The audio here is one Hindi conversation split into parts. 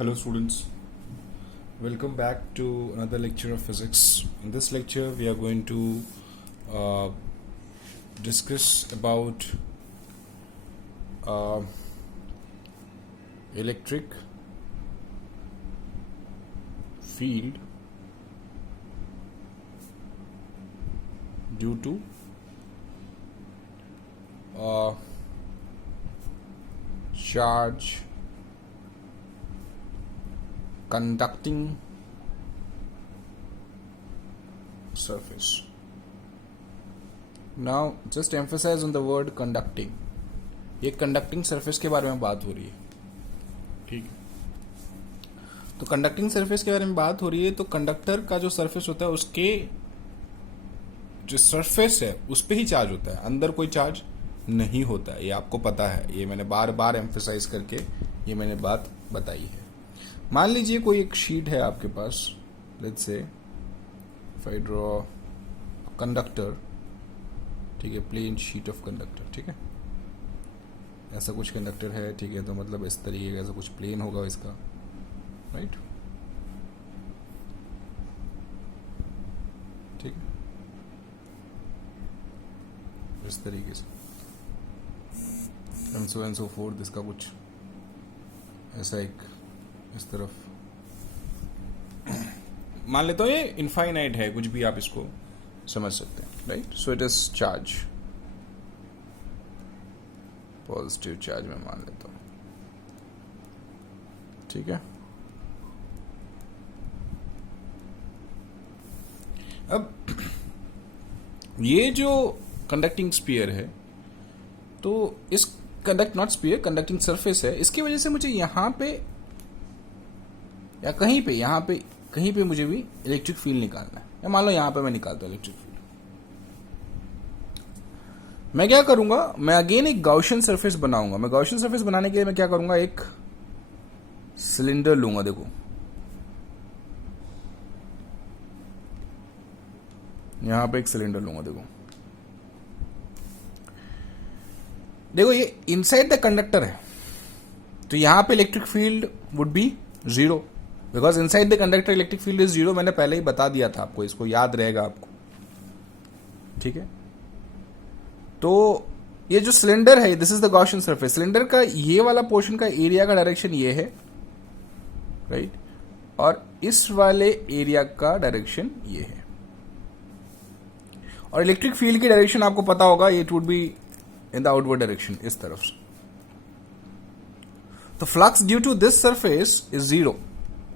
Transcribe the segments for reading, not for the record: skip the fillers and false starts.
Hello students, welcome back to another lecture of physics. In this lecture we are going to discuss about electric field due to charge conducting surface. Now just emphasize on the word conducting. ये conducting surface के बारे में बात हो रही है, ठीक है। तो conducting surface के बारे में बात हो रही है, तो कंडक्टर का जो surface होता है उसके जो surface है उस पे ही चार्ज होता है, अंदर कोई चार्ज नहीं होता है। ये आपको पता है, ये मैंने बार बार एम्फेसाइज करके ये मैंने बात बताई है। मान लीजिए कोई एक शीट है आपके पास, let's say if I draw conductor, ठीक है, प्लेन शीट ऑफ कंडक्टर, ठीक है, ऐसा कुछ कंडक्टर है, ठीक है। तो मतलब इस तरीके का ऐसा कुछ प्लेन होगा इसका, राइट, ठीक है, इस तरीके से एंड सो फोर्थ। इसका कुछ ऐसा एक इस तरफ मान लेता हूं, ये इनफाइनाइट है, कुछ भी आप इसको समझ सकते हैं, right. So it is charge, positive charge में मान लेता हूं, ठीक है। अब ये जो कंडक्टिंग स्फीयर है, तो इस नॉट स्फीयर, कंडक्टिंग सरफेस है, इसकी वजह से मुझे यहां पे या कहीं पे मुझे भी इलेक्ट्रिक फील्ड निकालना है। या मान लो यहां पे मैं निकालता हूं इलेक्ट्रिक फील्ड। मैं क्या करूंगा, मैं अगेन एक गॉसियन सरफेस बनाऊंगा। मैं गॉसियन सरफेस बनाने के लिए मैं क्या करूंगा, एक सिलेंडर लूंगा। देखो यहां पे एक सिलेंडर लूंगा, देखो ये इनसाइड द कंडक्टर है, तो यहां पे electric field would be zero, because inside the conductor electric field is zero. मैंने पहले ही बता दिया था आपको, इसको याद रहेगा आपको, ठीक है। तो ये जो सिलेंडर है, this is the Gaussian surface. Cylinder का ये वाला पोर्शन का एरिया का डायरेक्शन ये है, राइट, और इस वाले एरिया का डायरेक्शन ये है। और इलेक्ट्रिक फील्ड की डायरेक्शन आपको पता होगा, it would be in the outward direction, इस तरफ से। तो flux due to this surface is zero,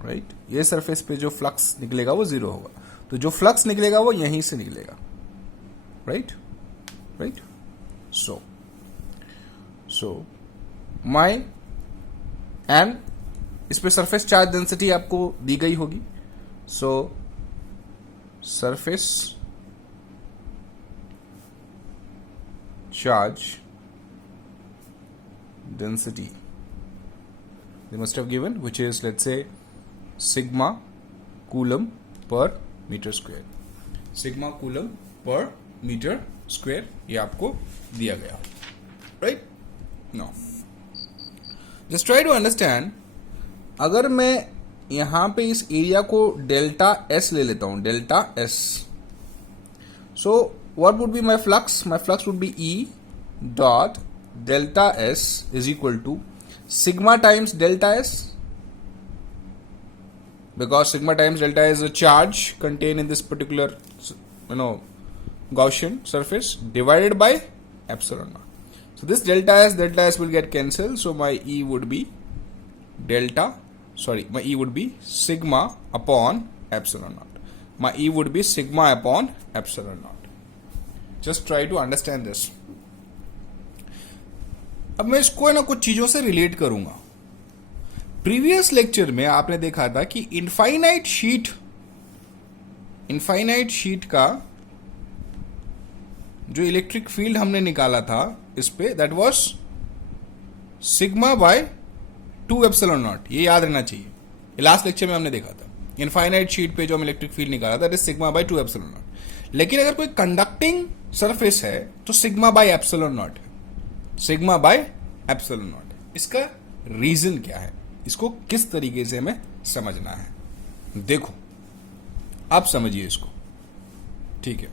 right. ये सरफेस पे जो फ्लक्स निकलेगा वो जीरो होगा। तो जो फ्लक्स निकलेगा वो यहीं से निकलेगा, राइट। सो माई एंड इस पे सरफेस चार्ज डेंसिटी आपको दी गई होगी। सो surface charge density they must have given, which is, let's say, sigma coulomb per meter square. Sigma coulomb per meter square ये आपको दिया गया, right? Now just try to understand, अगर मैं यहां पे इस एरिया को डेल्टा एस ले लेता हूं, delta S, so what would be my flux? My flux would be E dot delta S is equal to sigma times delta S, because sigma times delta is a charge contained in this particular, Gaussian surface, divided by epsilon naught. So this delta S will get cancelled. So my E would be my E would be sigma upon epsilon naught. My E would be sigma upon epsilon naught. Just try to understand this. अब मैं इसको ना कुछ चीजों से रिलेट करूंगा। प्रीवियस लेक्चर में आपने देखा था कि इनफाइनाइट शीट का जो इलेक्ट्रिक फील्ड हमने निकाला था इस पे, that was sigma bye 2 epsilon not. ये याद रहना चाहिए, ये लास्ट लेक्चर में हमने देखा था। इनफाइनाइट शीट पे जो हम इलेक्ट्रिक फील्ड निकाला था, that is sigma bye 2 epsilon not. लेकिन अगर कोई कंडक्टिंग सरफेस है तो सिग्मा बाय एप्सिलॉन नॉट है, सिग्मा बाय एप्सिलॉन नॉट। इसका रीजन क्या है, इसको किस तरीके से हमें समझना है, देखो आप समझिए इसको, ठीक है।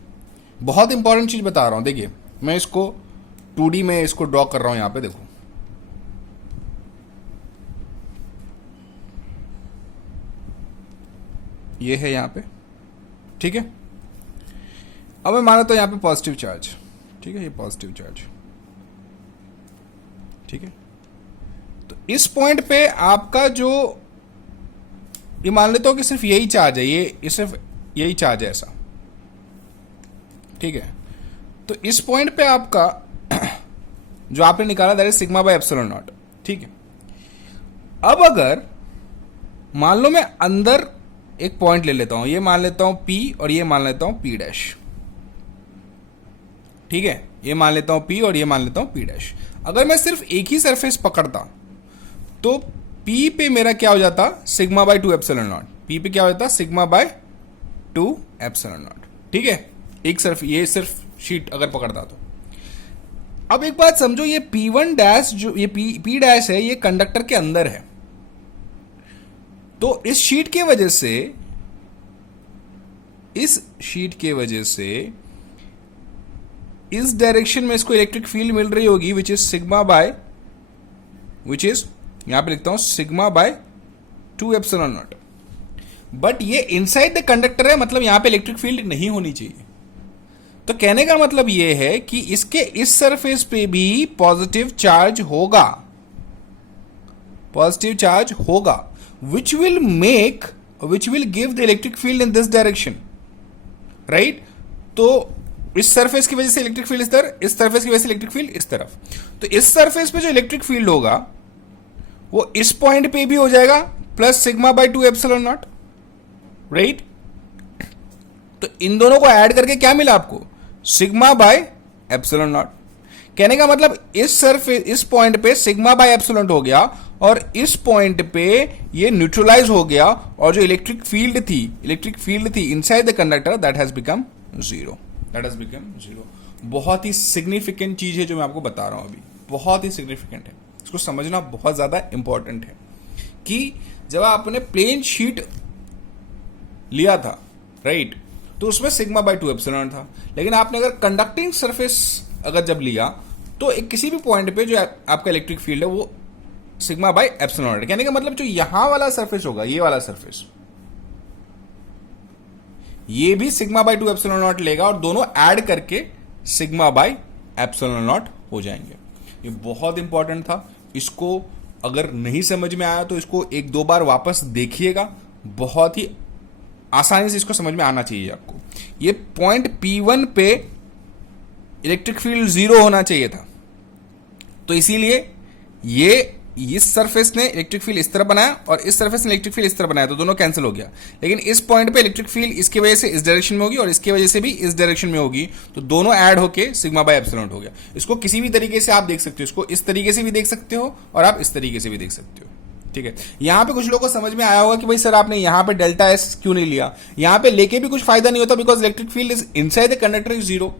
बहुत इंपॉर्टेंट चीज बता रहा हूं, देखिए मैं इसको 2D में इसको ड्रॉ कर रहा हूं, यहां पे देखो, ये है यहां पे, ठीक है। अब मैं मान लेता हूं यहां पे पॉजिटिव चार्ज, ठीक है, ये पॉजिटिव चार्ज, ठीक है। तो इस पॉइंट पे आपका जो, ये मान लेता हूं कि सिर्फ यही चार्ज है, ये सिर्फ यही चार्ज है ऐसा, ठीक है। तो इस पॉइंट पे आपका जो आपने निकाला that is sigma by epsilon not, ठीक है। अब अगर मान लो मैं अंदर एक पॉइंट ले लेता हूं, ये मान लेता हूं P और ये मान लेता हूं P डैश, ठीक है, ये मान लेता हूं P और ये मान लेता हूं P डैश। अगर मैं सिर्फ एक ही सरफेस पकड़ता तो P पे मेरा क्या हो जाता, sigma bye 2 epsilon not, P पे क्या हो जाता, सिग्मा बाय 2 एप्सिलॉन नॉट, ठीक है। एक सिर्फ ये सिर्फ शीट अगर पकड़ता तो। अब एक बात समझो, ये P1 डैश जो ये P डैश है, ये कंडक्टर के अंदर है, तो इस शीट के वजह से, इस शीट के वजह से इस डायरेक्शन में इसको इलेक्ट्रिक फील्ड मिल रही होगी which is sigma bye, which is यहां पे लिखता हूं sigma bye 2 epsilon not. But ये इनसाइड द कंडक्टर है, मतलब यहां पे इलेक्ट्रिक फील्ड नहीं होनी चाहिए। तो कहने का मतलब ये है कि इसके इस सरफेस पे भी पॉजिटिव चार्ज होगा, पॉजिटिव चार्ज होगा, which will give the electric field in this direction, right? तो इस सरफेस की वजह से इलेक्ट्रिक फील्ड इस तरफ, इस सरफेस की वजह से इलेक्ट्रिक फील्ड इस तरफ। तो इस सरफेस पे जो इलेक्ट्रिक फील्ड होगा वो इस पॉइंट पे भी हो जाएगा plus sigma bye 2 epsilon not, right. तो इन दोनों को ऐड करके क्या मिला आपको, सिग्मा बाय एप्सिलॉन नॉट। कहने का मतलब इस सरफेस, इस पॉइंट पे सिग्मा बाय एप्सिलॉन हो गया और इस पॉइंट पे ये न्यूट्रलाइज हो गया और जो इलेक्ट्रिक फील्ड थी inside the conductor that has become zero, बहुत ही सिग्निफिकेंट चीज है जो मैं आपको बता रहा हूं अभी, बहुत ही सिग्निफिकेंट है, इसको समझना बहुत ज्यादा इंपॉर्टेंट है कि जब आपने प्लेन शीट लिया था, राइट, तो उसमें सिग्मा बाय 2 एप्सिलॉन था, लेकिन आपने अगर कंडक्टिंग सरफेस अगर जब लिया तो एक किसी भी पॉइंट पे जो आपका इलेक्ट्रिक फील्ड है वो सिग्मा बाय एप्सिलॉन नॉट। कहने का मतलब जो यहां वाला सरफेस होगा, ये वाला सरफेस, ये भी सिग्मा बाय 2 एप्सिलॉन नॉट लेगा और दोनों ऐड करके सिग्मा बाय एप्सिलॉन नॉट हो जाएंगे। ये बहुत इंपॉर्टेंट था, इसको अगर नहीं समझ में आया तो इसको एक दो बार वापस देखिएगा, बहुत ही आसानी से इसको समझ में आना चाहिए आपको। ये पॉइंट P1 पे इलेक्ट्रिक फील्ड 0 होना चाहिए था, तो इसीलिए ये इस सरफेस ने इलेक्ट्रिक फील्ड इस तरह बनाया और इस सरफेस ने इलेक्ट्रिक फील्ड इस तरह बनाया, तो दोनों कैंसिल हो गया। लेकिन इस पॉइंट पे इलेक्ट्रिक फील्ड इसकी वजह से इस डायरेक्शन में होगी और इसकी वजह से भी इस डायरेक्शन में होगी, तो दोनों ऐड होके सिग्मा बाय एप्सिलॉन हो गया। इसको किसी भी तरीके से आप देख सकते हो, इसको इस तरीके से भी देख सकते हो और आप इस तरीके से भी देख सकते हो, ठीक है। यहां पे कुछ लोगों को समझ में आया होगा कि भाई सर आपने यहां पे डेल्टा एस क्यों नहीं लिया, यहां पे लेके भी कुछ फायदा नहीं होता, because electric field is inside the conductor is zero,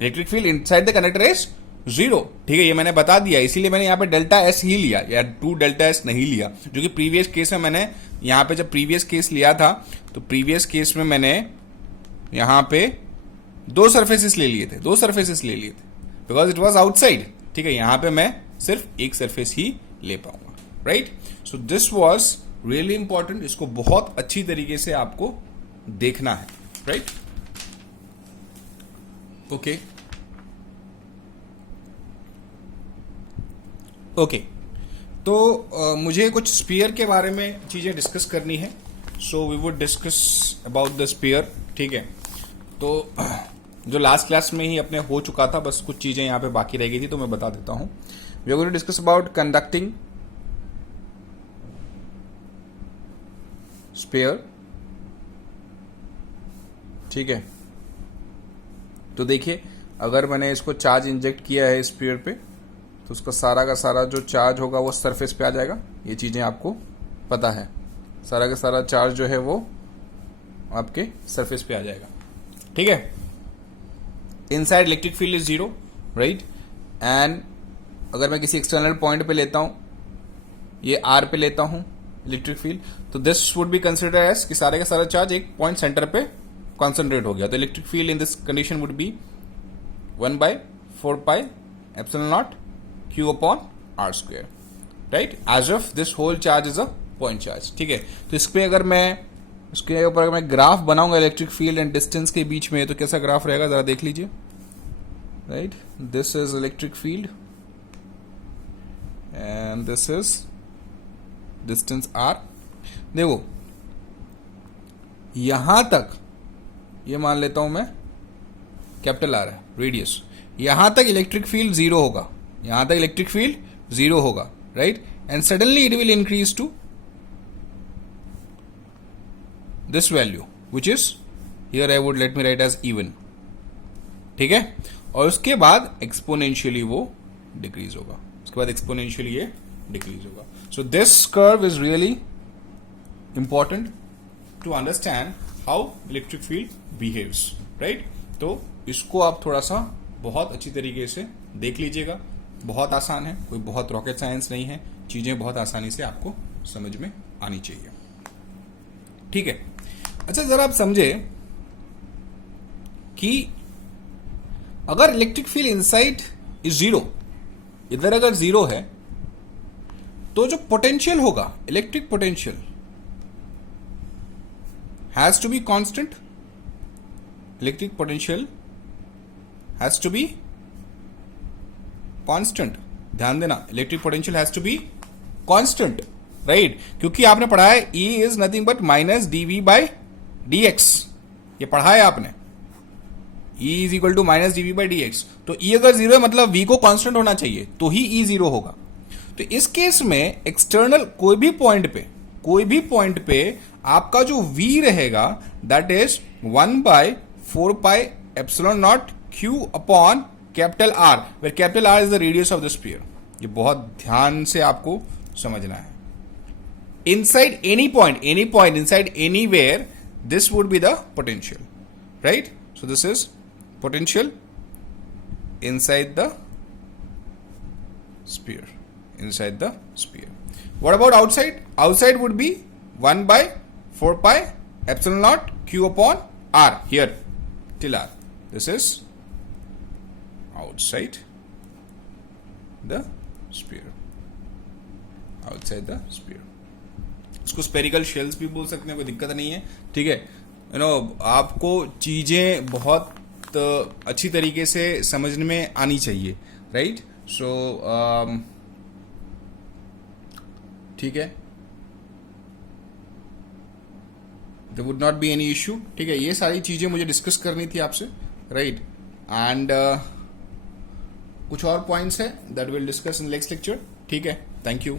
electric field inside the conductor is zero, ठीक है, ये मैंने बता दिया, इसीलिए मैंने यहां पे डेल्टा एस ही लिया, या 2 डेल्टा एस नहीं लिया, जो कि प्रीवियस केस में मैंने यहां पे जब प्रीवियस केस लिया था तो प्रीवियस केस में मैंने यहां पे 2 सरफेसेस ले लिए थे, बिकॉज इट वॉज आउटसाइड, ठीक है। यहां पे मैं सिर्फ एक सरफेस ही ले पाऊंगा, right. So this was really important, इसको बहुत अच्छी तरीके से आपको देखना है, राइट, ओके ओके। तो मुझे कुछ स्पीयर के बारे में चीजें डिस्कस करनी है, so we would discuss about the sphere, ठीक है। तो जो लास्ट क्लास में ही अपने हो चुका था, बस कुछ चीजें यहां पे बाकी रह गई थी, तो मैं बता देता हूं। We are going to discuss about conducting sphere, ठीक है। तो देखिए, अगर मैंने इसको चार्ज इंजेक्ट किया है स्पीयर पे, तो उसका सारा का सारा जो चार्ज होगा वो सरफेस पे आ जाएगा, ये चीजें आपको पता है, सारा का सारा चार्ज जो है वो आपके सरफेस पे आ जाएगा, ठीक है। Inside electric field is 0, right, and अगर मैं किसी एक्सटर्नल पॉइंट पे लेता हूं ये R पे लेता हूं इलेक्ट्रिक फील्ड, तो this would be consider as कि सारे का सारा चार्ज एक पॉइंट सेंटर पे कॉन्सेंट्रेट हो गया, तो electric field in this condition would be 1/4πε0 Q upon R square, right, as of this whole charge is a point charge. ठीक है, तो इस पे अगर मैं इसके ऊपर अगर मैं ग्राफ बनाऊंगा इलेक्ट्रिक फील्ड एंड डिस्टेंस के बीच में, तो कैसा ग्राफ रहेगा जरा देख लीजिए, right, this is electric field and this is distance R। देखो यहां तक ये मान लेता हूं मैं कैपिटल R है रेडियस, यहां तक इलेक्ट्रिक फील्ड जीरो होगा, यहां तक इलेक्ट्रिक फील्ड जीरो होगा, right, and suddenly it will increase to this value which is here I would let me write as E1। ठीक है, और उसके बाद एक्सपोनेंशियली वो डिक्रीज होगा, उसके बाद एक्सपोनेंशियली ये डिक्रीज होगा। So this curve is really important to understand how electric field behaves, right. तो इसको आप थोड़ा सा बहुत अच्छी तरीके से देख लीजिएगा, बहुत आसान है, कोई बहुत रॉकेट साइंस नहीं है, चीजें बहुत आसानी से आपको समझ में आनी चाहिए। ठीक है, अच्छा जरा आप समझे कि अगर electric field inside is zero, इधर अगर जीरो है, तो जो पोटेंशियल होगा, electric potential has to be constant, electric potential has to be constant. ध्यान देना, electric potential has to be constant, right, क्योंकि आपने पढ़ा है E is nothing but minus dV/dx, ये पढ़ा है आपने, E is equal to minus dV/dx। तो E अगर जीरो है मतलब V को कांस्टेंट होना चाहिए, तो ही E जीरो होगा। तो इस केस में एक्सटर्नल कोई भी पॉइंट पे आपका जो V रहेगा that is 1/4πε0 Q upon capital R, where capital R is the radius of the sphere. ये बहुत ध्यान से आपको समझना है। Inside any point, inside anywhere, this would be the potential, right? So this is potential inside the sphere, What about outside? Outside would be 1/4πε0 Q upon R, here till R. This is outside the sphere, उसको स्पेरिकल शेल्स भी बोल सकते हैं, कोई दिक्कत नहीं है। ठीक है, आपको चीजें बहुत अच्छी तरीके से समझने में आनी चाहिए, राइट। सो ठीक है, there would not be any issue. ठीक है, ये सारी चीजें मुझे डिस्कस करनी थी आपसे, राइट, एंड कुछ और पॉइंट्स है that will discuss in next lecture. ठीक है, थैंक यू।